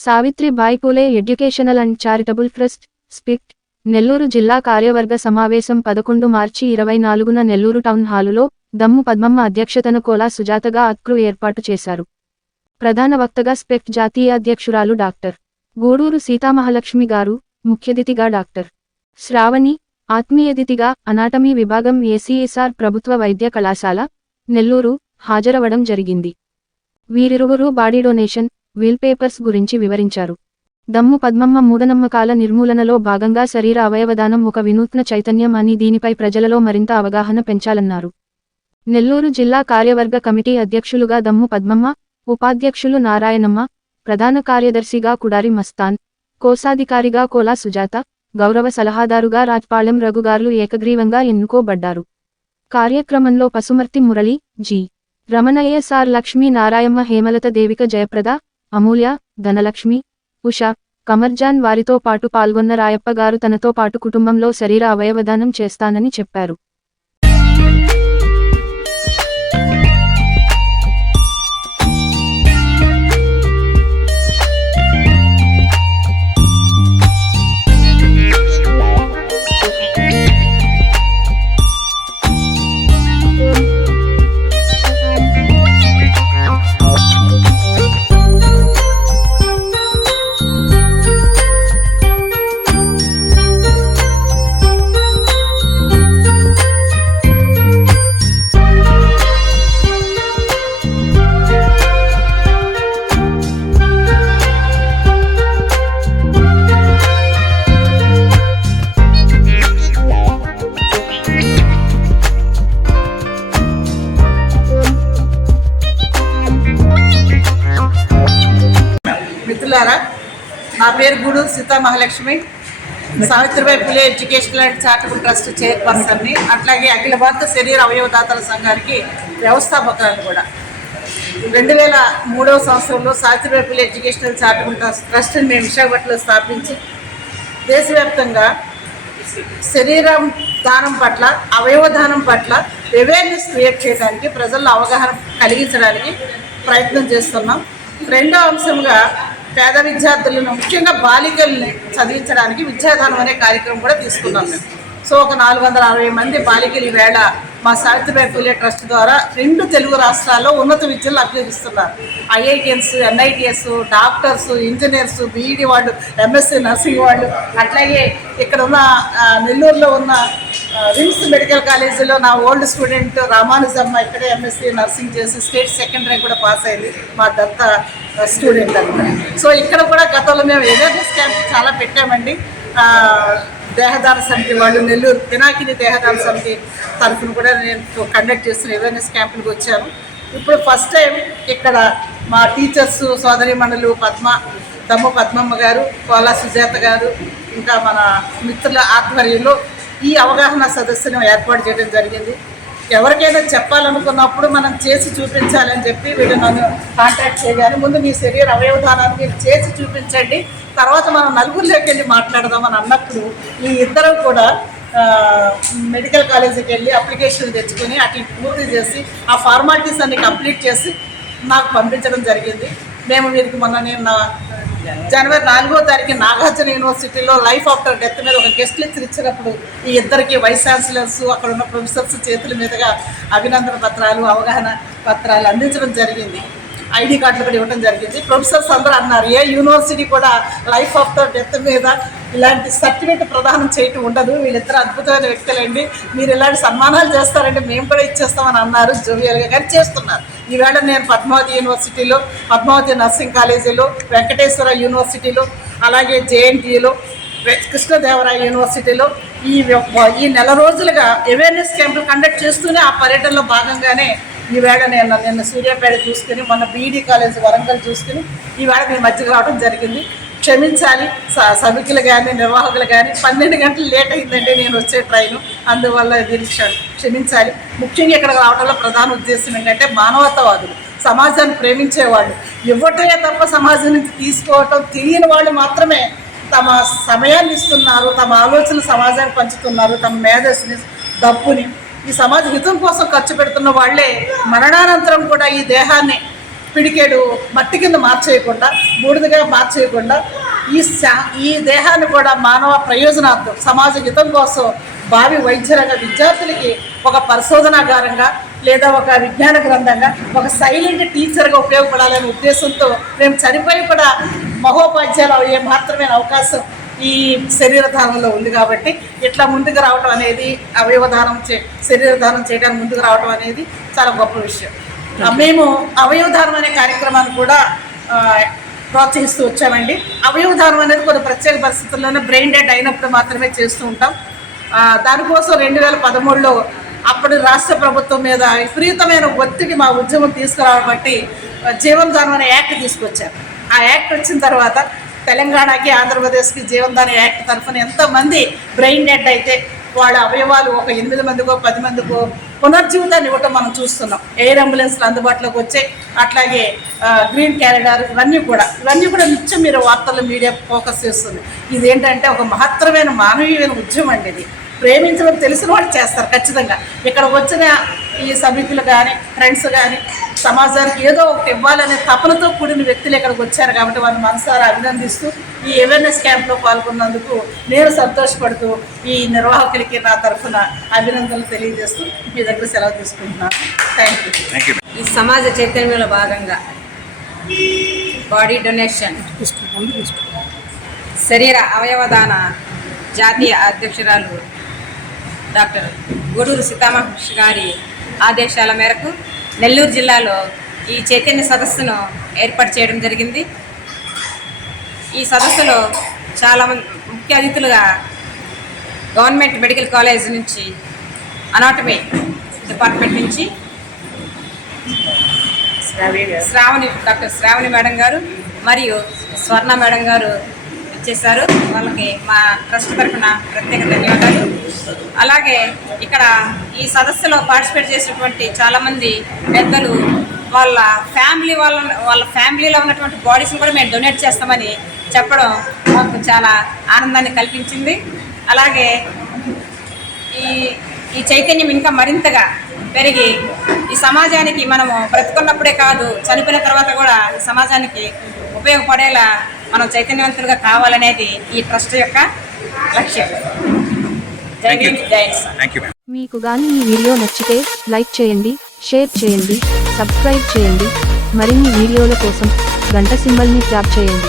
Savitribai Phule educational and charitable trust స్పిక్ట్ Nellore జిల్లా కార్యవర్గ సమావేశం పదకొండు మార్చి ఇరవై నాలుగున నెల్లూరు టౌన్ హాలులో దమ్ము పద్మమ్మ అధ్యక్షతన కోలా సుజాతగా అత్క్రు ఏర్పాటు చేశారు. ప్రధాన వక్తగా స్పెక్ట్ జాతీయ అధ్యక్షురాలు డాక్టర్. గూడూరు సీతామహాలక్ష్మి గారు ముఖ్యతిథిగా డాక్టర్. శ్రావణి ఆత్మీయతిథిగా అనాటమీ విభాగం ఏసీఎస్ఆర్ ప్రభుత్వ వైద్య కళాశాల నెల్లూరు హాజరవడం జరిగింది. వీరిరువురు బాడీ డొనేషన్ వీల్ పేపర్స్ గురించి వివరించారు. దమ్ము పద్మమ్మ మూఢనమ్మకాల నిర్మూలనలో భాగంగా శరీర అవయవదానం ఒక వినూత్న చైతన్యం అని దీనిపై ప్రజలలో మరింత అవగాహన పెంచాలన్నారు. నెల్లూరు జిల్లా కార్యవర్గ కమిటీ అధ్యక్షులుగా దమ్ము పద్మమ్మ ఉపాధ్యక్షులు నారాయణమ్మ ప్రధాన కార్యదర్శిగా కుడారి మస్తాన్ కోశాధికారిగా కోలా సుజాత గౌరవ సలహాదారుగా రాజ్పాళెం రఘుగారులు ఏకగ్రీవంగా ఎన్నుకోబడ్డారు. కార్యక్రమంలో పసుమర్తి మురళి జి. రమణయ్య సార్ లక్ష్మీ నారాయమ్మ హేమలత దేవిక జయప్రద అమూల్య ధనలక్ష్మి ఉష కమర్జాన్ వారితో పాటు పాల్గొన్న రాయప్ప గారు తనతో పాటు కుటుంబంలో శరీర అవయవదానం చేస్తానని చెప్పారు. నా Seetha Mahalakshmi Savitribai Phule educational and charitable trust చైర్పర్సన్ని అట్లాగే అఖిల భారత శరీర అవయవదాతల సంఘానికి వ్యవస్థాపకురాలు కూడా. రెండు వేల మూడవ సంవత్సరంలో Savitribai Phule educational charitable trust ట్రస్ట్ని మేము విశాఖపట్నంలో స్థాపించి దేశవ్యాప్తంగా శరీరం దానం పట్ల అవయవదానం పట్ల అవేర్నెస్ క్రియేట్ చేయడానికి ప్రజల్లో అవగాహన కలిగించడానికి ప్రయత్నం చేస్తున్నాం. రెండో అంశంగా పేద విద్యార్థులను ముఖ్యంగా బాలికల్ని చదివించడానికి విద్యాదానం అనే కార్యక్రమం కూడా తీసుకున్నాం మేము. సో ఒక నాలుగు వందల అరవై మంది బాలికలు ఈవేళ మా సావిత్రిబాయి పూలే ట్రస్ట్ ద్వారా రెండు తెలుగు రాష్ట్రాల్లో ఉన్నత విద్యలు అభ్యసిస్తున్నారు IITians NITs doctors engineers BEd వాళ్ళు ఎంఎస్సీ నర్సింగ్ వాళ్ళు అట్లాగే ఇక్కడ ఉన్న నెల్లూరులో ఉన్న రిమ్స్ మెడికల్ కాలేజీలో నా ఓల్డ్ స్టూడెంట్ రామానుజమ్మ ఇక్కడే ఎంఎస్సీ నర్సింగ్ చేసి స్టేట్ సెకండరీ కూడా పాస్ అయింది. మా దత్త స్టూడెంట్ అనమాట సో ఇక్కడ కూడా గతంలో మేము అవేర్నెస్ క్యాంప్ చాలా పెట్టామండి. దేహదార సమితి వాళ్ళు నెల్లూరు పినాకిని దేహదార సమితి తరఫున కూడా నేను కండక్ట్ చేస్తున్న అవేర్నెస్ క్యాంపులకు వచ్చాను. ఇప్పుడు ఫస్ట్ టైం ఇక్కడ మా టీచర్స్ సోదరి పద్మ తమ్ము పద్మమ్మ గారు కోలా సుజాత గారు ఇంకా మన మిత్రుల ఆధ్వర్యంలో ఈ అవగాహన సదస్సును ఏర్పాటు చేయడం జరిగింది. ఎవరికైనా చెప్పాలనుకున్నప్పుడు మనం చేసి చూపించాలని చెప్పి వీళ్ళు నన్ను కాంటాక్ట్ చేయగానే ముందు మీ శరీర అవయవధానాన్ని మీరు చేసి చూపించండి. తర్వాత మనం నలుగురిలోకి వెళ్ళి మాట్లాడదామని అన్నప్పుడు ఈ ఇద్దరం కూడా మెడికల్ కాలేజీకి వెళ్ళి అప్లికేషన్ తెచ్చుకొని అటు పూర్తి చేసి ఆ ఫార్మాలిటీస్ అన్ని కంప్లీట్ చేసి నాకు పంపించడం జరిగింది. మేము వీరికి మొన్న నేను నా జనవరి నాలుగో తారీఖు నాగార్జున యూనివర్సిటీలో లైఫ్ ఆఫ్టర్ డెత్ మీద ఒక గెస్ట్ లెక్చర్ ఇచ్చినప్పుడు ఈ ఇద్దరికి వైస్ ఛాన్సలర్స్ అక్కడ ఉన్న ప్రొఫెసర్స్ చేతుల మీదుగా అభినందన పత్రాలు అవగాహన పత్రాలు అందించడం జరిగింది. ఐడి కార్డులు కూడా ఇవ్వడం జరిగింది. ప్రొఫెసర్స్ అందరూ అన్నారు ఏ యూనివర్సిటీ కూడా లైఫ్ ఆఫ్ ద డెత్ మీద ఇలాంటి సర్టిఫికేట్ ప్రదానం చేయటం ఉండదు. వీళ్ళిద్దరు అద్భుతమైన వ్యక్తులండి. మీరు ఇలాంటి సన్మానాలు చేస్తారంటే మేము కూడా ఇచ్చేస్తామని అన్నారు జోవియల్గా కానీ చేస్తున్నారు. ఈవేళ నేను పద్మావతి యూనివర్సిటీలో పద్మావతి నర్సింగ్ కాలేజీలో వెంకటేశ్వర యూనివర్సిటీలో అలాగే జేఎన్టీలో కృష్ణదేవరాయ యూనివర్సిటీలో ఈ ఈ నెల రోజులుగా అవేర్నెస్ క్యాంపులు కండక్ట్ చేస్తూనే ఆ పర్యటనలో భాగంగానే ఈవేళ నేను నిన్న సూర్యాపేట చూసుకుని మొన్న బీడీ కాలేజ్ వరంగల్ చూసుకుని ఈవేళ మీ మధ్యకి రావడం జరిగింది. క్షమించాలి స- సభికులు కానీ నిర్వాహకులు కానీ పన్నెండు గంటలు లేట్ అయిందండి నేను వచ్చే ట్రైన్. అందువల్ల దీన్ని క్షమించాలి. ముఖ్యంగా ఇక్కడ రావడంలో ప్రధాన ఉద్దేశం ఏంటంటే మానవతావాదులు సమాజాన్ని ప్రేమించేవాళ్ళు. ఇవ్వటమే తప్ప సమాజం నుంచి తీసుకోవటం తెలియని వాళ్ళు మాత్రమే తమ సమయాన్ని ఇస్తున్నారు తమ ఆలోచనలు సమాజానికి పంచుతున్నారు తమ మేధస్సుని డబ్బుని ఈ సమాజ హితం కోసం ఖర్చు పెడుతున్న వాళ్ళే మరణానంతరం కూడా ఈ దేహాన్ని పిడికేడు మట్టి కింద మార్చేయకుండా బూడిదగా మార్చేయకుండా ఈ ఈ దేహాన్ని కూడా మానవ ప్రయోజనార్థం సమాజ హితం కోసం భావి వైద్యరంగ విద్యార్థులకి ఒక పరిశోధనాగారంగా లేదా ఒక విజ్ఞాన గ్రంథంగా ఒక సైలెంట్ టీచర్గా ఉపయోగపడాలనే ఉద్దేశంతో మేము చనిపోయి కూడా మహోపాధ్యాయులు అయ్యే మాత్రమే అవకాశం ఈ శరీర దానంలో ఉంది కాబట్టి ఇట్లా ముందుకు రావడం అనేది అవయవదానం చే శరీర దానం చేయడానికి ముందుకు రావడం అనేది చాలా గొప్ప విషయం. మేము అవయవదానం అనే కార్యక్రమాన్ని కూడా ప్రోత్సహిస్తూ వచ్చామండి. అవయవదానం అనేది కొన్ని ప్రత్యేక పరిస్థితుల్లోనే బ్రెయిన్ డెడ్ అయినప్పుడు మాత్రమే చేస్తూ ఉంటాం. దానికోసం రెండు వేల పదమూడులో అప్పటి రాష్ట్ర ప్రభుత్వం మీద విపరీతమైన ఒత్తిడి మా ఉద్యమం తీసుకురావడం బట్టి ఆ, జీవన్ దానం అనే యాక్ట్ తీసుకొచ్చారు. ఆ యాక్ట్ వచ్చిన తర్వాత తెలంగాణకి ఆంధ్రప్రదేశ్కి జీవనదాన యాక్ట్ తరఫున ఎంతోమంది బ్రెయిన్ డెడ్ అయితే వాళ్ళ అవయవాలు ఒక ఎనిమిది మందికో పది మందికో పునర్జీవితాన్ని ఇవ్వటం మనం చూస్తున్నాం. ఎయిర్ అంబులెన్స్లు అందుబాటులోకి వచ్చాయి. అట్లాగే గ్రీన్ క్యారిడార్ ఇవన్నీ కూడా. ఇవన్నీ కూడా నిత్యం మీరు వార్తలు మీడియా ఫోకస్ చేస్తుంది. ఇది ఏంటంటే ఒక మహత్తరమైన మానవీయమైన ఉద్యమం అండి ఇది. ప్రేమించడం తెలిసిన వాళ్ళు చేస్తారు ఖచ్చితంగా. ఇక్కడ వచ్చిన ఈ సభికులు కానీ ఫ్రెండ్స్ కానీ సమాజానికి ఏదో ఒకటి ఇవ్వాలనే తపనతో కూడిన వ్యక్తులు ఇక్కడికి వచ్చారు కాబట్టి వారిని మనసారా అభినందిస్తూ ఈ అవేర్నెస్ క్యాంప్లో పాల్గొన్నందుకు నేను సంతోషపడుతూ ఈ నిర్వాహకులకి నా తరఫున అభినందనలు తెలియజేస్తూ మీ దగ్గర సెలవు తీసుకుంటున్నాను. థ్యాంక్ యూ థ్యాంక్ యూ ఈ సమాజ చైతన్యంలో భాగంగా బాడీ డొనేషన్ శరీర అవయవదాన జాతీయ అధ్యక్షురాలు డాక్టర్ గూడూరు సీతామహర్షి గారి ఆదేశాల మేరకు నెల్లూరు జిల్లాలో ఈ చైతన్య సదస్సును ఏర్పాటు చేయడం జరిగింది. ఈ సదస్సులో చాలామంది ముఖ్య అతిథులుగా గవర్నమెంట్ మెడికల్ కాలేజ్ నుంచి అనాటమీ డిపార్ట్మెంట్ నుంచి శ్రావణి డాక్టర్ శ్రావణి మేడం గారు మరియు స్వర్ణ మేడం గారు చేశారు వాళ్ళకి మా ట్రస్ట్ తరఫున ప్రత్యేక ధన్యవాదాలు. అలాగే ఇక్కడ ఈ సదస్సులో పార్టిసిపేట్ చేసినటువంటి చాలామంది పెద్దలు వాళ్ళ ఫ్యామిలీ వాళ్ళ వాళ్ళ ఫ్యామిలీలో ఉన్నటువంటి బాడీస్ని కూడా మేము డొనేట్ చేస్తామని చెప్పడం మాకు చాలా ఆనందాన్ని కల్పించింది. అలాగే ఈ ఈ చైతన్యం ఇంకా మరింతగా పెరిగి ఈ సమాజానికి మనము బ్రతుకున్నప్పుడే కాదు చనిపోయిన తర్వాత కూడా ఈ సమాజానికి ఉపయోగపడేలా మనం చైతన్యవంతులుగా కావాలనేది ఈ ట్రస్ట్ యొక్క లక్ష్యం. మీకు గాని ఈ వీడియో నచ్చితే లైక్ చేయండి షేర్ చేయండి సబ్స్క్రైబ్ చేయండి. మరిన్ని వీడియోల కోసం గంట సింబల్ని ట్యాప్ చేయండి.